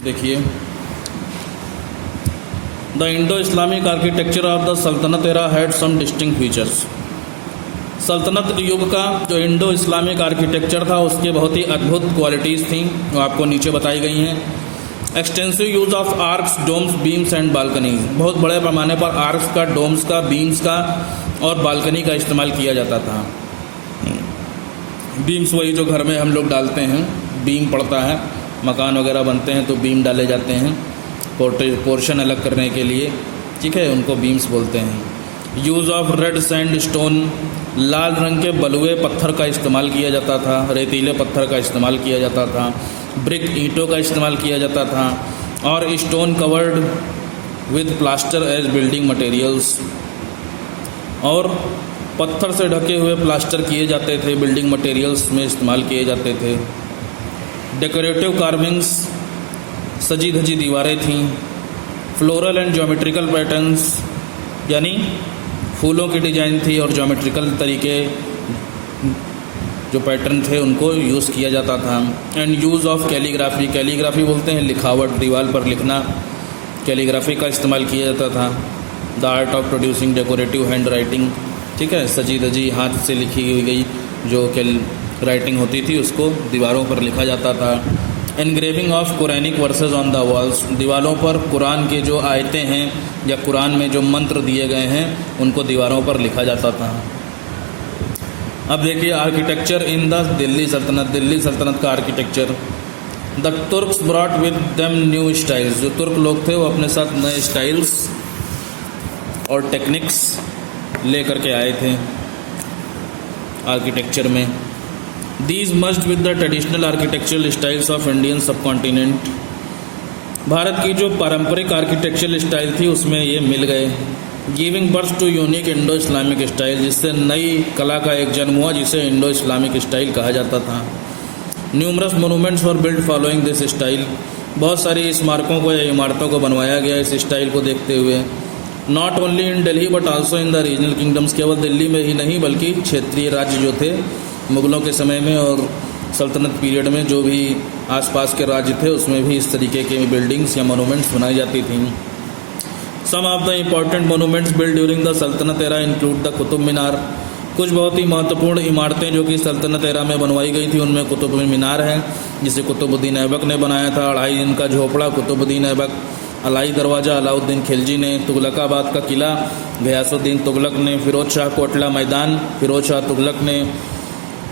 देखिए, the Indo Islamic architecture of the sultanate era had some distinct features. सल्तनत युग का जो इंडो इस्लामिक आर्किटेक्चर था उसके बहुत ही अद्भुत क्वालिटीज़ थी, वो आपको नीचे बताई गई हैं। Extensive use of arches, domes, beams and balconies. बहुत बड़े पैमाने पर आर्क्स का, डोम्स का, बीम्स का और बालकनी का इस्तेमाल किया जाता था। बीम्स वही जो घर में हम लोग डालते हैं, बीम पड़ता है, मकान वगैरह बनते हैं तो बीम डाले जाते हैं पोर्शन अलग करने के लिए, ठीक है, उनको बीम्स बोलते हैं। Use of red sand stone, लाल रंग के बलुए पत्थर का इस्तेमाल किया जाता था, रेतीले पत्थर का इस्तेमाल किया जाता था। ब्रिक, ईंटों का इस्तेमाल किया जाता था। और stone covered with plaster as building materials, और पत्थर से ढके हुए प्लास्टर किए जाते थे, बिल्डिंग मटेरियल्स में इस्तेमाल किए जाते थे। डेकोरेटिव कार्विंग्स, सजी धजी दीवारें थीं। फ्लोरल एंड ज्योमेट्रिकल पैटर्न्स, यानी फूलों की डिज़ाइन थी और ज्योमेट्रिकल तरीके जो पैटर्न थे उनको यूज़ किया जाता था। And use of calligraphy, calligraphy बोलते हैं लिखावट, दीवार पर लिखना, कैलीग्राफी का इस्तेमाल किया जाता था। The art of producing decorative hand writing, ठीक है, सजी धजी हाथ से लिखी हुई जो राइटिंग होती थी उसको दीवारों पर लिखा जाता था। Engraving of Quranic verses on the walls, दीवारों पर कुरान के जो आयतें हैं या कुरान में जो मंत्र दिए गए हैं उनको दीवारों पर लिखा जाता था। अब देखिए आर्किटेक्चर इन द दिल्ली सल्तनत, दिल्ली सल्तनत का architecture. The Turks brought with them new styles, जो तुर्क लोग थे वो अपने साथ नए स्टाइल्स और टेक्निक्स ले करके आए थे आर्किटेक्चर में। These merged with the traditional architectural styles of Indian subcontinent, Bharat की जो पारंपरिक आर्किटेक्चरल स्टाइल थी उसमें ये मिल गए। Giving birth to unique Indo Islamic style, जिससे नई कला का एक जन्म हुआ जिसे इंडो इस्लामिक स्टाइल कहा जाता था। Numerous monuments were build following this style, बहुत सारी स्मारकों को या इमारतों को बनवाया गया इस स्टाइल को देखते हुए। Not only in Delhi but also in the regional kingdoms, केवल दिल्ली में ही नहीं बल्कि क्षेत्रीय राज्य जो थे मुग़लों के समय में और सल्तनत पीरियड में जो भी आसपास के राज्य थे उसमें भी इस तरीके के बिल्डिंग्स या मोनूमेंट्स बनाई जाती थीं। Some of the important monuments build during the sultanate era include the Qutub Minar, कुछ बहुत ही महत्वपूर्ण इमारतें जो कि सल्तनत एरा में बनवाई गई थी उनमें कुतुब मीनार है जिसे कुतुबुद्दीन ऐबक ने बनाया था। 2.5 दिन का झोपड़ा कुतुबुद्दीन ऐबक। अलाई दरवाज़ा अलाउद्दीन खिलजी ने। तुगलकाबाद का किला गयासुद्दीन तुगलक ने। फिरोज शाह कोटला मैदान फिरोज शाह तुगलक ने।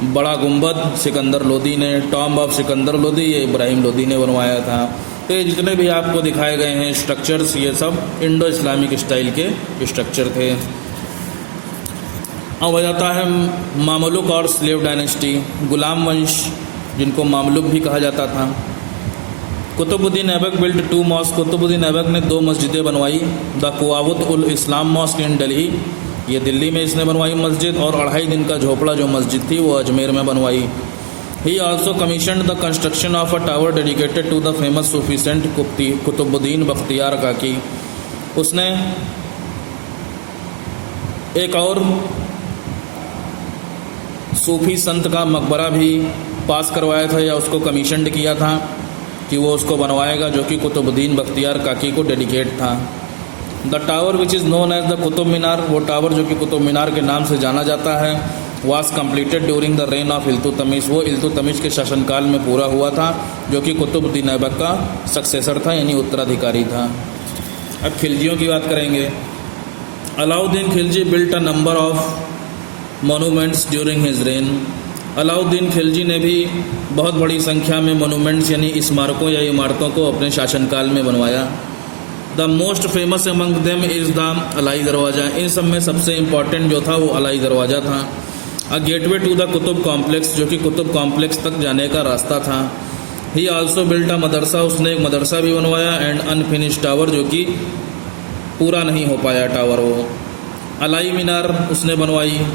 बड़ा गुंबद सिकंदर लोदी ने। टॉम्ब ऑफ सिकंदर लोदी ये इब्राहिम लोदी ने बनवाया था। तो ये जितने भी आपको दिखाए गए हैं स्ट्रक्चर्स ये सब इंडो इस्लामिक स्टाइल के स्ट्रक्चर थे। अब हो जाता है मामलुक और स्लेव डायनेस्टी, गुलाम वंश जिनको मामलुक भी कहा जाता था। कुतुबुद्दीन ऐबक बिल्ड 2 मॉस्क, कुतुबुद्दीन ऐबक ने 2 मस्जिदें बनवाई। The Quwwat ul Islam mosque in Delhi, ये दिल्ली में इसने बनवाई मस्जिद, और 2.5 दिन का झोपड़ा जो मस्जिद थी वो अजमेर में बनवाई। He also commissioned the construction of a tower dedicated to the famous Sufi saint Qutbuddin Bakhtiyar Kaki, उसने एक और सूफी संत का मकबरा भी पास करवाया था या उसको कमीशनड किया था कि वो उसको बनवाएगा जो कि कुतुबुद्दीन बख्तियार काकी को डेडिकेट था। The tower which is known as the Qutub Minar, वो टावर जो कि कुतुब मीनार के नाम से जाना जाता है, was completed during the reign of Iltutmish, वो इल्तुतमिश के शासनकाल में पूरा हुआ था जो कि कुतुबुद्दीन ऐबक का सक्सेसर था यानी उत्तराधिकारी था। अब खिलजियों की बात करेंगे। Alauddin Khilji built a number of monuments during his rain, Alauddin Khilji ने भी बहुत बड़ी संख्या में मोनूमेंट्स यानी स्मारकों या इमारतों को अपने शासनकाल में बनवाया। The most famous among them is the Alai Darwaza, इन सब में सबसे इम्पॉर्टेंट जो था वो अलाई दरवाज़ा था। A gateway to the Qutub complex, जो कि कुतुब कॉम्प्लेक्स तक जाने का रास्ता था। ही आल्सो बिल्ट अ मदरसा, उसने एक मदरसा भी बनवाया। एंड अनफिनिश्ड टावर, जो कि पूरा नहीं हो पाया टावर वो। अलाई मीनार उसने बनवाई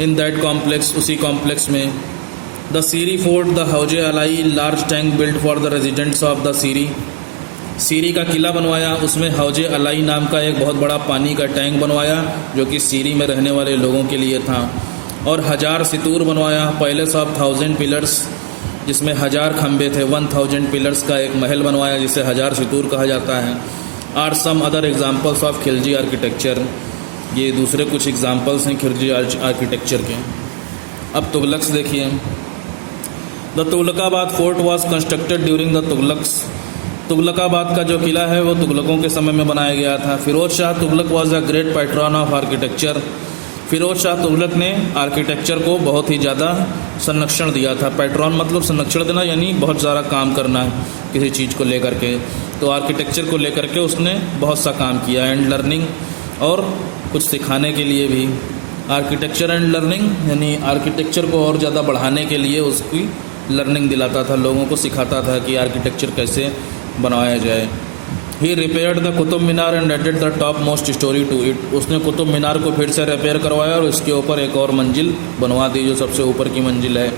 इन दैट कॉम्प्लेक्स, उसी कॉम्प्लेक्स में। The Siri fort, the Hauze Alai, large tank built for the residents of the Siri, Siri का किला बनवाया, उसमें हौजे अलाई नाम का एक बहुत बड़ा पानी का टैंक बनवाया जो कि सीरी में रहने वाले लोगों के लिए था। और 1000 सितूर बनवाया, पैलेस ऑफ 1000 पिलर्स, जिसमें 1000 खंबे थे, 1000 पिलर्स का एक महल बनवाया जिसे 1000 सितूर कहा जाता है। Are some other examples of Khilji architecture, ये दूसरे कुछ एग्जाम्पल्स हैं खिलजी आर्किटेक्चर के। अब तुगलक्स देखिए। The Tughlaqabad fort was constructed during the Tughlaqs. Tughlaqabad का जो किला है वो तुगलकों के समय में बनाया गया था। Firoz Shah Tughlaq was a great patron of architecture. Firoz Shah Tughlaq ने आर्किटेक्चर को बहुत ही ज़्यादा संरक्षण दिया था। पैट्रन मतलब संरक्षण देना, यानी बहुत सारा काम करना किसी चीज़ को लेकर के। तो आर्किटेक्चर को लेकर के उसने बहुत सा काम किया। एंड लर्निंग, और कुछ सिखाने के लिए भी। आर्किटेक्चर एंड लर्निंग, यानी आर्किटेक्चर को और ज़्यादा बढ़ाने के लिए उसकी लर्निंग दिलाता था, लोगों को सिखाता था कि आर्किटेक्चर कैसे बनवाया जाए। He repaired the Qutub Minar and added the top most storey to it. उसने कुतुब मीनार को फिर से रिपेयर करवाया और इसके ऊपर एक और मंजिल बनवा दी जो सबसे ऊपर की मंजिल है।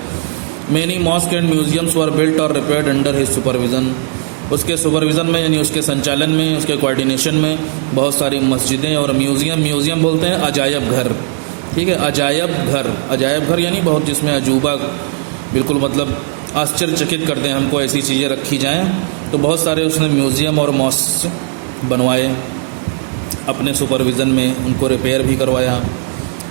Many mosque and museums were built और रिपेयर्ड अंडर हिज सुपरविज़न। उसके सुपरविज़न में, यानी उसके संचालन में, उसके कोऑर्डिनेशन में बहुत सारी मस्जिदें और म्यूज़ियम बोलते हैं अजायब घर, ठीक है, अजायब घर यानी बहुत जिसमें अजूबा, बिल्कुल मतलब आश्चर्यचकित करते हैं हमको ऐसी चीज़ें रखी जाएं। तो बहुत सारे उसने म्यूज़ियम और मॉस्क बनवाए अपने सुपरविज़न में, उनको रिपेयर भी करवाया।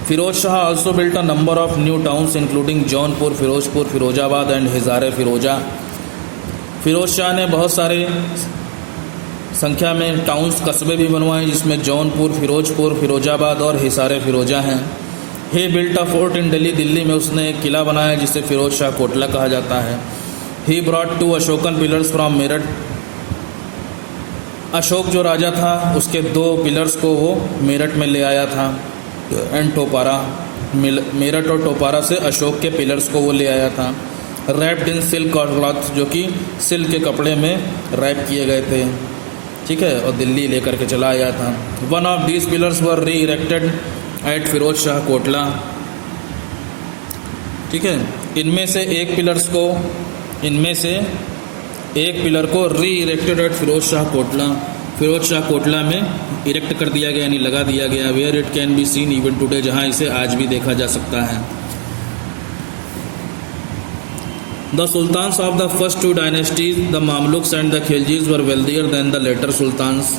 Firoz Shah also built a number of new towns including Jaunpur, Firozpur, Firozabad and Hisar Firoza. Firoz Shah ने बहुत सारे संख्या में टाउन्स, कस्बे भी बनवाए जिसमें जौनपुर, फिरोजपुर, फिरोजाबाद और हिसार फिरोजा हैं। ही बिल्ट अ फोर्ट इन दिल्ली। दिल्ली में उसने एक किला बनाया जिसे फिरोज शाह कोटला कहा जाता है। He brought 2 Ashokan pillars from Meerut. Ashok जो राजा था उसके 2 पिलर्स को वो मेरठ में ले आया था। एंड टोपारा, मेरठ और टोपारा से अशोक के पिलर्स को वो ले आया था। रैप्ड इन सिल्क और क्लॉथ, जो कि सिल्क के कपड़े में रैप किए गए थे, ठीक है, और दिल्ली लेकर के चला आया था। One of these pillars were re erected at Firoz Shah Kotla, ठीक है। इनमें से एक पिलर को re erected at Firoz Shah Kotla में इरेक्ट कर दिया गया, यानी लगा दिया गया। Where it can be seen even today, जहाँ इसे आज भी देखा जा सकता है। The sultans of the first 2 dynasties, the Mamluks and the Khiljis were wealthier than the later sultans.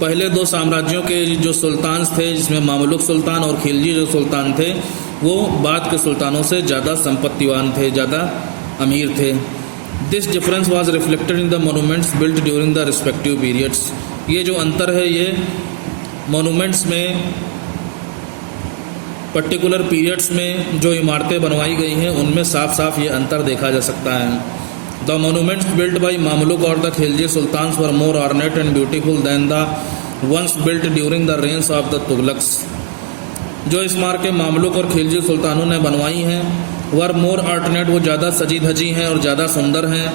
पहले 2 साम्राज्यों के जो सुल्तान्स थे, जिसमें मामलुक सुल्तान और खिलजी जो सुल्तान थे, वो बाद के सुल्तानों से ज़्यादा संपत्तिवान थे, ज़्यादा अमीर थे। This difference was reflected in the monuments built during the respective periods. ये जो अंतर है ये मोनूमेंट्स में, पर्टिकुलर पीरियड्स में जो इमारतें बनवाई गई हैं उनमें साफ साफ ये अंतर देखा जा सकता है। The monuments built by Mamluk और the Khilji sultans were more ornate and beautiful than the ones built during the रेंज ऑफ द तुगलक्स। जो स्मारकें मामलुक और खिलजी सुल्तानों ने बनवाई हैं वर मोर ऑर्नेट, वो ज़्यादा सजी धजी हैं और ज़्यादा सुंदर हैं,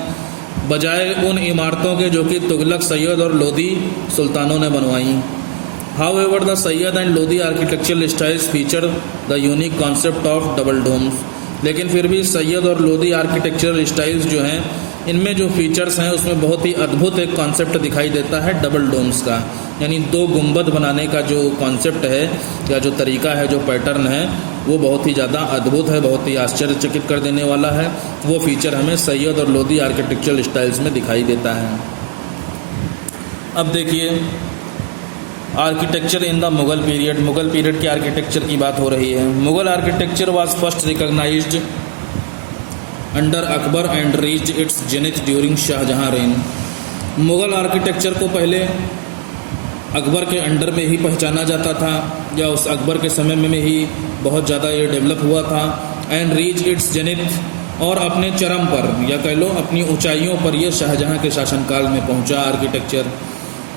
बजाय उन इमारतों के जो कि तुगलक, सैयद और लोदी सुल्तानों ने बनवाई। However, the Sayyid and Lodi architectural styles feature the unique concept of double domes. लेकिन फिर भी सैयद और लोदी आर्किटेक्चरल स्टाइल्स जो हैं, इनमें जो फीचर्स हैं उसमें बहुत ही अद्भुत एक कॉन्सेप्ट दिखाई देता है डबल डोम्स का, यानी 2 गुंबद बनाने का जो कॉन्सेप्ट है या जो तरीका है, जो पैटर्न है, वो बहुत ही ज़्यादा अद्भुत है, बहुत ही आश्चर्यचकित कर देने वाला है। वो फीचर हमें सैयद और लोदी आर्किटेक्चरल स्टाइल्स में दिखाई देता है। अब देखिए architecture in the Mughal period के आर्किटेक्चर की बात हो रही है। Mughal architecture was first recognised under Akbar and reached its zenith during Shahjahan reign. Mughal architecture को पहले अकबर के अंडर में ही पहचाना जाता था, या उस अकबर के समय में ही बहुत ज़्यादा ये डेवलप हुआ था। एंड रीच इट्स जेनिथ, और अपने चरम पर या कह लो अपनी ऊंचाइयों पर यह शाहजहां के शासनकाल में पहुंचा architecture.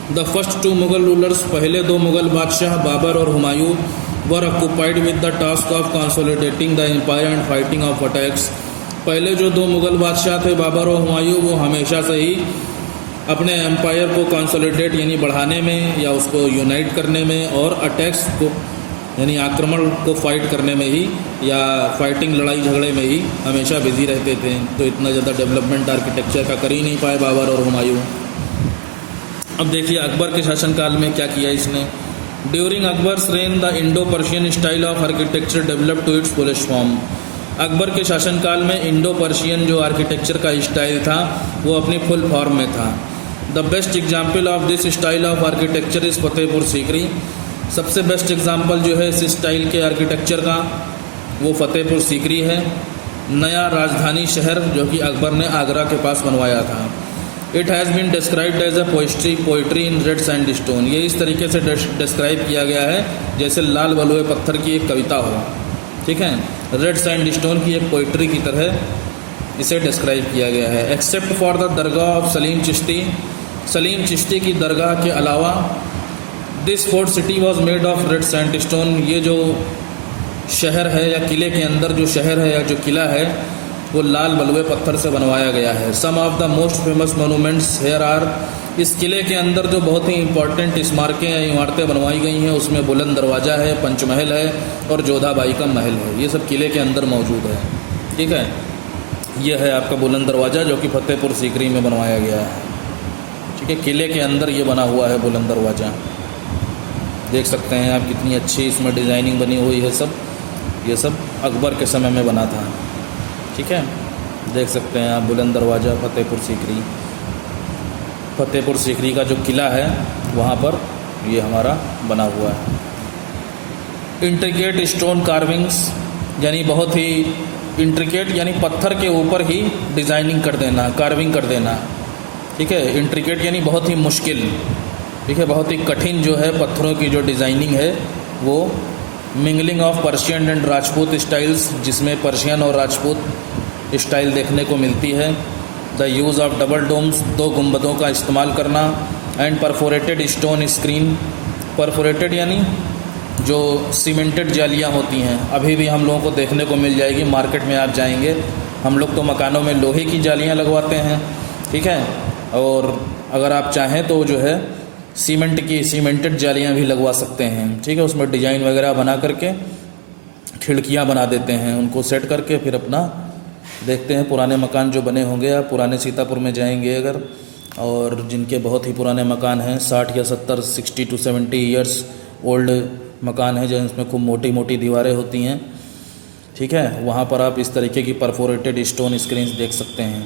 The first 2 Mughal rulers, पहले 2 मुगल बादशाह बाबर और Humayun, were occupied with the task of consolidating the empire and fighting off attacks. पहले जो 2 मुगल बादशाह थे बाबर और हुमायूं, वो हमेशा से ही अपने एम्पायर को कंसोलिडेट यानी बढ़ाने में या उसको यूनाइट करने में और अटैक्स को यानी आक्रमण को फाइट करने में ही या फाइटिंग लड़ाई झगड़े में ही हमेशा बिजी रहते थे। तो इतना ज़्यादा डेवलपमेंट आर्किटेक्चर का कर ही नहीं पाए बाबर और हुमायूं। अब देखिए अकबर के शासनकाल में क्या किया इसने। During Akbar's reign the Indo Persian style of architecture develop to its fullest form. Akbar के शासनकाल में इंडो पर्शियन जो आर्किटेक्चर का स्टाइल था वो अपनी फुल फॉर्म में था। The best example of this style of architecture is Fatehpur Sikri. सबसे बेस्ट एग्जाम्पल जो है इस स्टाइल के आर्किटेक्चर का वो फतेहपुर सीकरी है। नया राजधानी शहर जो कि अकबर ने आगरा के पास बनवाया था। It has been described as a poetry in red sandstone. ये इस तरीके से डिस्क्राइब किया गया है जैसे लाल बलुए पत्थर की एक कविता हो, ठीक है। रेड सैंडस्टोन की एक पोइट्री की तरह इसे डिस्क्राइब किया गया है। Except for the Dargah of Salim Chishti, Salim Chishti की दरगाह के अलावा this fort city was made of red sandstone. ये जो शहर है या किले के अंदर जो शहर है या जो किला है वो लाल बलुए पत्थर से बनवाया गया है। Some of the most famous monuments here are. इस किले के अंदर जो बहुत ही इंपॉर्टेंट स्मारकें या इमारतें बनवाई गई हैं उसमें बुलंद दरवाज़ा है, पंचमहल है और जोधाबाई का महल है। ये सब किले के अंदर मौजूद है, ठीक है। ये है आपका बुलंद दरवाज़ा जो कि फतेहपुर सीकरी में बनवाया गया है, ठीक है। किले के अंदर ये बना हुआ है बुलंद दरवाज़ा, देख सकते हैं आप कितनी अच्छी इसमें डिज़ाइनिंग बनी हुई है। ये सब अकबर के समय में बना था, ठीक है। देख सकते हैं आप बुलंद दरवाज़ा फतेहपुर सीकरी। फतेहपुर सीकरी का जो किला है वहाँ पर ये हमारा बना हुआ है। इंट्रिकेट स्टोन कार्विंग्स यानी बहुत ही इंट्रिकेट यानी पत्थर के ऊपर ही डिज़ाइनिंग कर देना, कार्विंग कर देना, ठीक है। इंट्रिकेट यानी बहुत ही मुश्किल, ठीक है, बहुत ही कठिन जो है पत्थरों की जो डिज़ाइनिंग है वो। Mingling of Persian and Rajput styles, जिसमें पर्शियन और राजपूत स्टाइल देखने को मिलती है। The use of double domes, 2 गुंबदों का इस्तेमाल करना। And perforated stone screen, perforated यानी जो सीमेंटेड जालियाँ होती हैं अभी भी हम लोगों को देखने को मिल जाएगी। मार्केट में आप जाएंगे, हम लोग तो मकानों में लोहे की जालियाँ लगवाते हैं, ठीक है, और अगर आप चाहें तो जो है सीमेंटेड जालियाँ भी लगवा सकते हैं, ठीक है। उसमें डिज़ाइन वगैरह बना करके खिड़कियाँ बना देते हैं, उनको सेट करके फिर अपना देखते हैं। पुराने मकान जो बने होंगे, आप पुराने सीतापुर में जाएंगे अगर, और जिनके बहुत ही पुराने मकान हैं 60 या 70 60 to 70 ईयर्स ओल्ड मकान है जिसमें खूब मोटी मोटी दीवारें होती हैं, ठीक है, वहाँ पर आप इस तरीके की परफोरेटेड स्टोन स्क्रीन्स देख सकते हैं।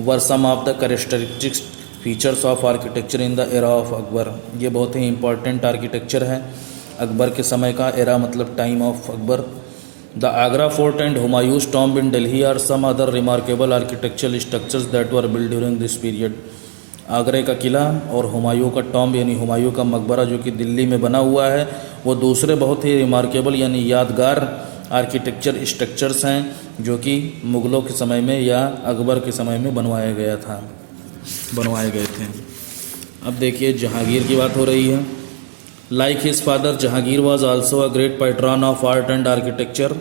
Were some of the characteristics features of architecture in the era of Akbar. ये बहुत ही इंपॉर्टेंट आर्किटेक्चर है अकबर के समय का। एरा मतलब time of Akbar. The Agra fort and Humayun's tomb in Delhi are some other remarkable architectural structures that were build during this period. आगरे का किला और हुमायूं का टॉम्ब यानी हुमायूं का मकबरा जो कि दिल्ली में बना हुआ है वो दूसरे बहुत ही रिमार्केबल यानी यादगार आर्किटेक्चर स्ट्रक्चर्स हैं जो कि मुग़लों के समय में या अकबर के समय में बनवाए गए थे। अब देखिए जहांगीर की बात हो रही है। Like his father Jahangir was also a great patron of art and architecture.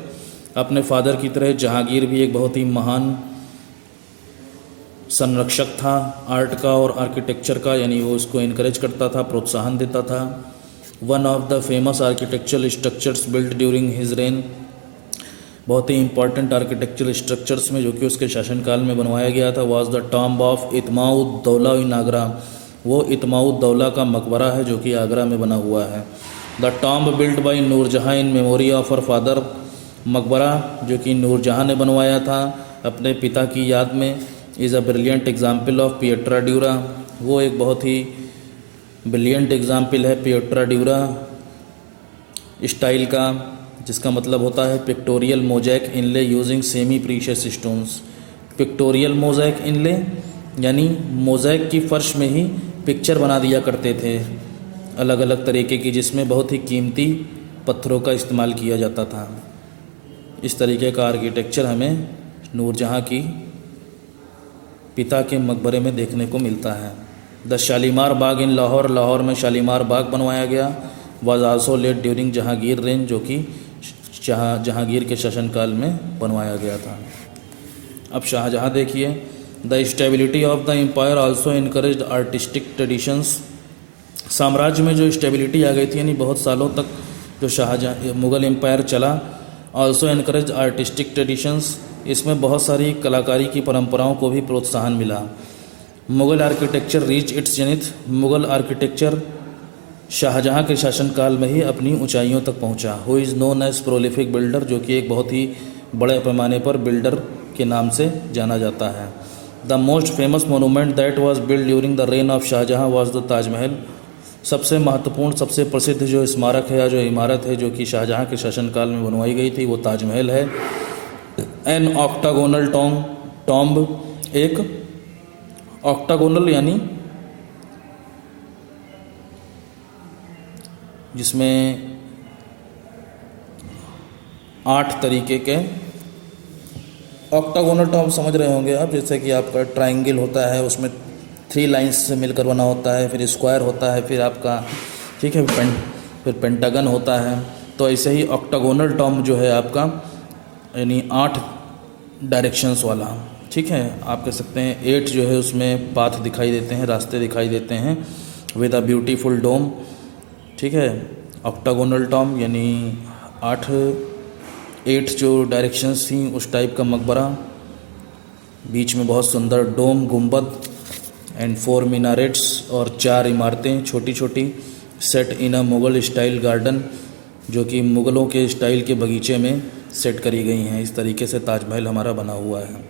अपने फादर की तरह जहांगीर भी एक बहुत ही महान संरक्षक था आर्ट का और आर्किटेक्चर का, यानी वो उसको इनकरेज करता था, प्रोत्साहन देता था। One of the famous architectural structures built during his rain, बहुत ही इंपॉर्टेंट आर्किटेक्चरल स्ट्रक्चर्स में जो कि उसके शासनकाल में बनवाया गया था, वाज द टॉम्ब ऑफ इत्माउद्दौला इन आगरा। वो इत्माउद्दौला का मकबरा है जो कि आगरा में बना हुआ है। The tomb built by Nurjahan in memory of her father, मकबरा जो कि नूरजहाँ ने बनवाया था अपने पिता की याद में। Is a brilliant example of pietra dura, वो एक बहुत ही ब्रिलियंट एग्जाम्पल है पिएट्रा ड्यूरा स्टाइल का, जिसका मतलब होता है pictorial mosaic inlay using semi precious stones. Pictorial mosaic inlay यानी मोज़ैक की फर्श में ही पिक्चर बना दिया करते थे अलग अलग तरीके की, जिसमें बहुत ही कीमती पत्थरों का इस्तेमाल किया जाता था। इस तरीके का आर्किटेक्चर हमें नूरजहाँ की पिता के मकबरे में देखने को मिलता है। द शालीमार बाग इन लाहौर, लाहौर में शालीमार बाग बनवाया गया। Was also laid during Jahangir reign, जो कि जहांगीर के शासनकाल में बनवाया गया था। अब शाहजहाँ देखिए। The stability of the empire also encouraged artistic traditions. साम्राज्य में जो स्टेबिलिटी आ गई थी, यानी बहुत सालों तक जो शाहजहाँ मुग़ल एम्पायर चला, आल्सो इनकरेज आर्टिस्टिक ट्रेडिशंस, इसमें बहुत सारी कलाकारी की परंपराओं को भी प्रोत्साहन मिला। Mughal architecture reach its zenith, Mughal architecture Shahjahan के शासनकाल में ही अपनी ऊंचाइयों तक पहुंचा। Who is known as prolific builder, जो कि एक बहुत ही बड़े पैमाने पर बिल्डर के नाम से जाना जाता है। The most famous monument that was build during the reign of Shahjahan was the Taj Mahal. सबसे महत्वपूर्ण, सबसे प्रसिद्ध जो स्मारक है या जो इमारत है जो कि शाहजहां के शासनकाल में बनवाई गई थी वो ताजमहल है। एन ऑक्टागोनल टॉम्ब, एक ऑक्टागोनल यानी जिसमें 8 तरीके के, ऑक्टागोनल टॉम्ब समझ रहे होंगे आप, जैसे कि आपका ट्रायंगल होता है उसमें 3 लाइंस से मिलकर बना होता है, फिर स्क्वायर होता है, फिर आपका ठीक है फिर पेंटागन होता है। तो ऐसे ही ऑक्टागोनल टॉम्ब जो है आपका यानी 8 डायरेक्शंस वाला, ठीक है, आप कह सकते हैं 8 जो है उसमें पाथ दिखाई देते हैं, रास्ते दिखाई देते हैं विद अ ब्यूटीफुल डोम, ठीक है। ऑक्टागोनल टॉम्ब यानी 8 जो डायरेक्शंस थी उस टाइप का मकबरा, बीच में बहुत सुंदर डोम, गुंबद एंड 4 मीनारेट्स और 4 इमारतें छोटी छोटी, सेट इन अ मुग़ल स्टाइल गार्डन, जो कि मुग़लों के स्टाइल के बगीचे में सेट करी गई हैं। इस तरीके से ताजमहल हमारा बना हुआ है,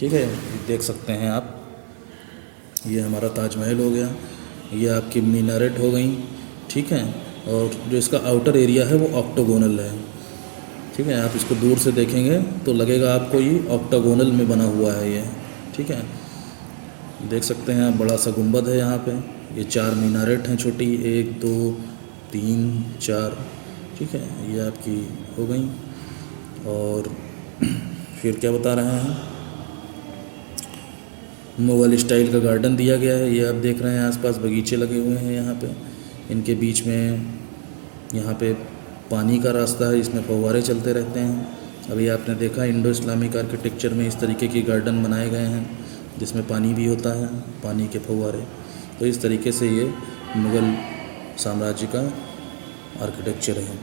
ठीक है, देख सकते हैं आप। ये हमारा ताजमहल हो गया, ये आपकी मीनारेट हो गई, ठीक है, और जो इसका आउटर एरिया है वो ऑक्टागोनल है, ठीक है। आप इसको दूर से देखेंगे तो लगेगा आपको ये ऑक्टागोनल में बना हुआ है ये, ठीक है, देख सकते हैं आप। बड़ा सा गुंबद है यहाँ पे, ये 4 मीनारेट हैं छोटी, 1 2 3 4, ठीक है, ये आपकी हो गई। और फिर क्या बता रहे हैं, मुग़ल स्टाइल का गार्डन दिया गया है, ये आप देख रहे हैं, आसपास बगीचे लगे हुए हैं यहाँ पे, इनके बीच में यहाँ पे पानी का रास्ता है, इसमें फव्वारे चलते रहते हैं। अभी आपने देखा इंडो इस्लामिक आर्किटेक्चर में इस तरीके की गार्डन बनाए गए हैं जिसमें पानी भी होता है, पानी के फव्वारे। तो इस तरीके से ये मुग़ल साम्राज्य का आर्किटेक्चर है,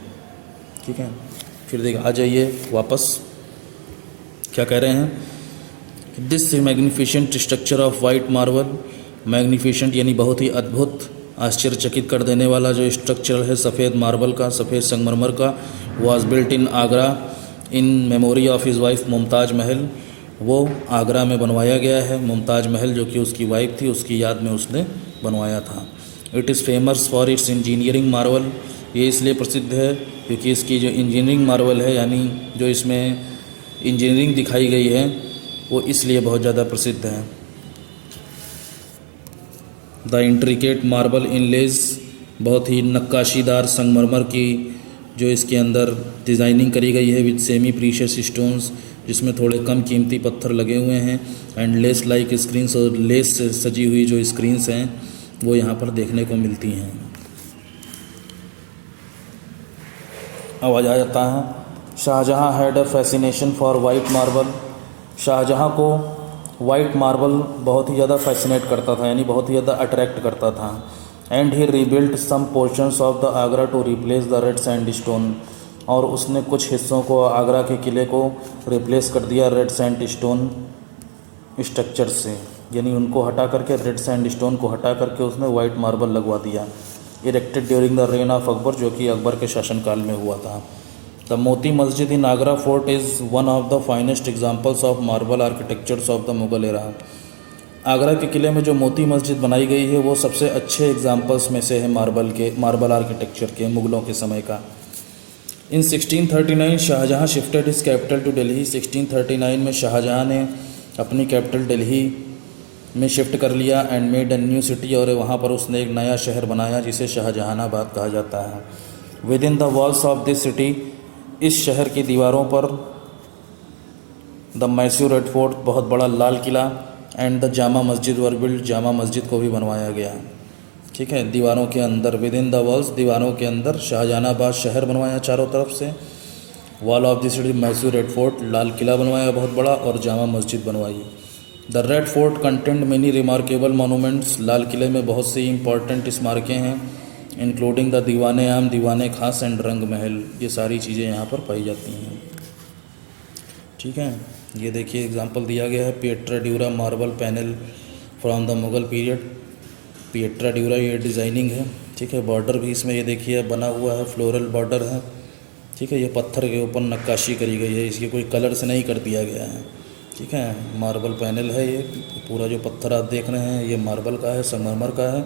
ठीक है। फिर देख आ जाइए वापस, क्या कह रहे हैं, this magnificent structure of white marble, magnificent यानी बहुत ही अद्भुत, आश्चर्यचकित कर देने वाला जो स्ट्रक्चर है सफ़ेद मार्बल का, सफ़ेद संगमरमर का, was built in Agra in memory of his wife Mumtaz महल। वो आगरा में बनवाया गया है, मुमताज़ महल जो कि उसकी वाइफ थी उसकी याद में उसने बनवाया था। It is famous for its engineering marble, ये इसलिए प्रसिद्ध है क्योंकि इसकी जो इंजीनियरिंग मार्बल है यानी जो इसमें इंजीनियरिंग दिखाई गई है वो इसलिए बहुत ज़्यादा प्रसिद्ध है। द इंट्रिकेट मार्बल इनलेज, बहुत ही नक्काशीदार संगमरमर की जो इसके अंदर डिज़ाइनिंग करी गई है विद सेमी प्रीशियस स्टोन्स, जिसमें थोड़े कम कीमती पत्थर लगे हुए हैं, एंड लेस लाइक स्क्रीन्स, और लेस से सजी हुई जो स्क्रीन्स हैं वो यहाँ पर देखने को मिलती हैं। आवाज़ आ जाता है, Shahjahan had a fascination for white marble, Shahjahan को वाइट मार्बल बहुत ही ज़्यादा फैसिनेट करता था यानी बहुत ही ज़्यादा अट्रैक्ट करता था। And he rebuilt some portions of the Agra to replace the red sandstone, और उसने कुछ हिस्सों को आगरा के किले को रिप्लेस कर दिया रेड सैंडस्टोन स्ट्रक्चर से, यानी उनको हटा करके, रेड सैंडस्टोन को हटा करके उसने वाइट मार्बल लगवा दिया। Erected during the reign of Akbar, जो कि अकबर के शासनकाल में हुआ था। The Moti Masjid in Agra fort is one of the finest examples of marble architectures of the Mughal era. Agra के किले में जो मोती मस्जिद बनाई गई है वो सबसे अच्छे एग्जाम्पल्स में से है मार्बल आर्किटेक्चर के, मुग़लों के समय का। In 1639 Shahjahan shifted his capital to Delhi, 1639 में शाहजहाँ ने अपनी कैपिटल दिल्ली में शिफ्ट कर लिया, and made a new city, और वहाँ पर उसने एक नया शहर बनाया जिसे शाहजहानाबाद कहा जाता है। With in the walls of this city, इस शहर की दीवारों पर द मैसूर रेड फोर्ट, बहुत बड़ा Lal Qila, and the Jama Masjid were build, Jama Masjid को भी बनवाया गया, ठीक है। दीवारों के अंदर, विद इन द वॉल्स, दीवारों के अंदर शाहजहानाबाद शहर बनवाया चारों तरफ से, wall of the city Mysore red fort, लाल किला बनवाया बहुत बड़ा, और जामा मस्जिद बनवाई। The red fort content many remarkable monuments, लाल किले में बहुत सी इंपॉर्टेंट स्मारकें हैं, इंक्लूडिंग द दीवाने आम, दीवाने खास एंड रंग महल, ये सारी चीज़ें यहाँ पर पाई जाती हैं, ठीक है। ये देखिए एग्जांपल दिया गया है, pietra dura marble panel from the Mughal period, Pietra dura ये डिज़ाइनिंग है, ठीक है। बॉर्डर भी इसमें ये देखिए बना हुआ है, फ्लोरल बॉर्डर है, ठीक है। ये पत्थर के ऊपर नक्काशी करी गई है, इसकी कोई कलर से नहीं कर दिया गया है। ठीक है, मार्बल पैनल है ये पूरा। जो पत्थर आप देख रहे हैं ये मार्बल का है, संगमरमर का है,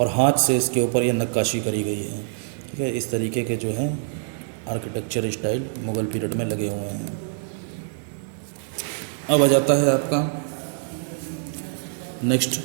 और हाथ से इसके ऊपर ये नक्काशी करी गई है। ठीक है, इस तरीके के जो है आर्किटेक्चर स्टाइल मुग़ल पीरियड में लगे हुए हैं। अब आ जाता है आपका नेक्स्ट